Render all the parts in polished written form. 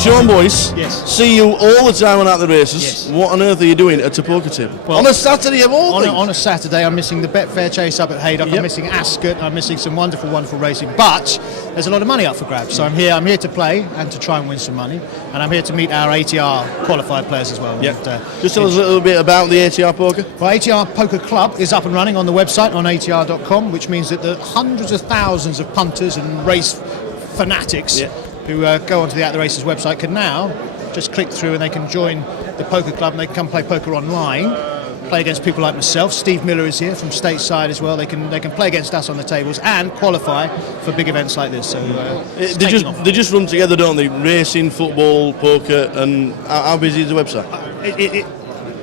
Sean Boyce, Yes. see you all the time at the races. Yes. What on earth are you doing at a poker table? Well, on a Saturday of all things? On a Saturday, I'm missing the Betfair Chase up at Haydock. Yep. I'm missing Ascot. I'm missing some wonderful racing. But there's a lot of money up for grabs. So I'm here to play and to try and win some money. And I'm here to meet our ATR qualified players as well. Yep. And, Just tell us a little bit about the ATR poker. Well, ATR Poker Club is up and running on the website on atr.com, which means that the hundreds of thousands of punters and race fanatics who go onto the At the Races website can now just click through and they can join the poker club and they can come play poker online, play against people like myself. Steve Miller is here from stateside as well. They can play against us on the tables and qualify for big events like this. So they just run together, don't they? Racing, football, poker, and how busy is the website?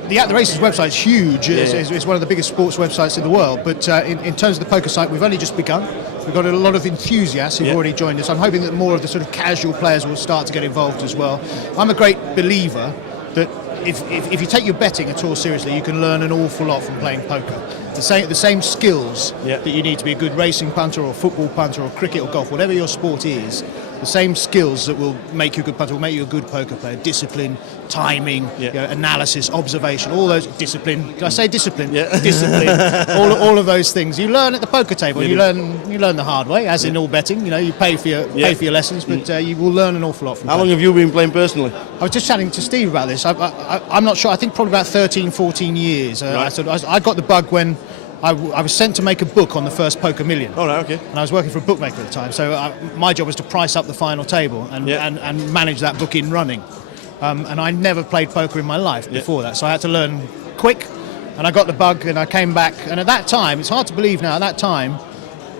The At the Races website is huge. It's one of the biggest sports websites in the world. But in terms of the poker site, we've only just begun. We've got a lot of enthusiasts who've already joined us. I'm hoping that more of the sort of casual players will start to get involved as well. I'm a great believer that if you take your betting at all seriously, you can learn an awful lot from playing poker. The same skills that you need to be a good racing punter or football punter or cricket or golf, whatever your sport is, the same skills that will make you a good punter will make you a good poker player. Discipline, timing, analysis, observation, all those. Discipline. Did I say discipline? Yeah. Discipline. all of those things you learn at the poker table. You learn the hard way, as in all betting. You know, you pay for your lessons, but you will learn an awful lot from. How long have you been playing personally? I was just chatting to Steve about this. I'm not sure. I think probably about 13, 14 years. I got the bug when I was sent to make a book on the first Poker Million. Oh, right, okay. And I was working for a bookmaker at the time, so my job was to price up the final table and manage that book in running. And I never played poker in my life before that, so I had to learn quick. And I got the bug, and I came back. And at that time, it's hard to believe now. At that time,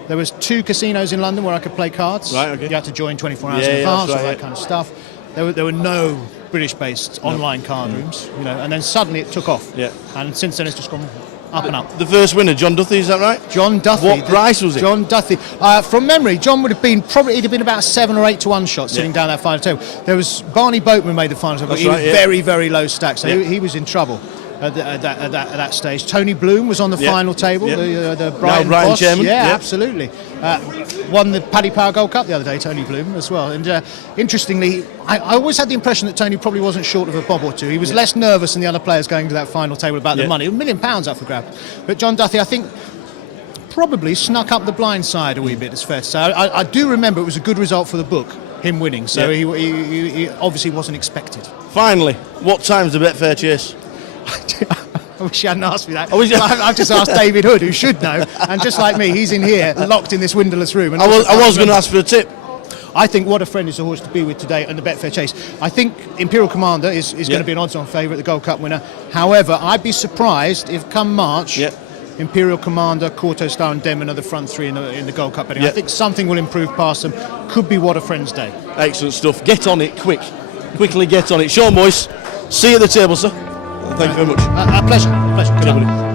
there was 2 casinos in London where I could play cards. Right, okay. You had to join 24 hours in advance, all that kind of stuff. There were no British-based online card rooms, you know. And then suddenly it took off. Yeah. And since then, it's just gone up and up. The first winner, John Duthie, is that right? John Duthie. What price was it? John Duthie. From memory, John would have been he'd have been about 7 or 8 to 1 shot sitting down that final table. There was Barney Boatman made the final table, but he was very, very low stack, so he was in trouble at that stage. Tony Bloom was on the final table, the Brighton boss. Chairman. Yeah, absolutely. Won the Paddy Power Gold Cup the other day, Tony Bloom as well. And interestingly, I always had the impression that Tony probably wasn't short of a bob or two. He was less nervous than the other players going to that final table about the money. £1 million up for grabs. But John Duthie, I think, probably snuck up the blind side a wee bit, it's fair to say. I do remember it was a good result for the book, him winning, so he obviously wasn't expected. Finally, what time's the Betfair Chase? I wish you hadn't asked me that. I've just asked David Hood, who should know, and just like me, he's in here, locked in this windowless room. And I was going to ask for a tip. I think What a Friend is the horse to be with today on the Betfair Chase. I think Imperial Commander is going to be an odds-on favourite, the Gold Cup winner. However, I'd be surprised if come March, Imperial Commander, Corto Star and Denman are the front 3 in the Gold Cup betting. I think something will improve past them. Could be What a Friend's day. Excellent stuff. Get on it, quickly get on it. Sean Boyce, see you at the table, sir. Thank you very much. A pleasure. Good luck.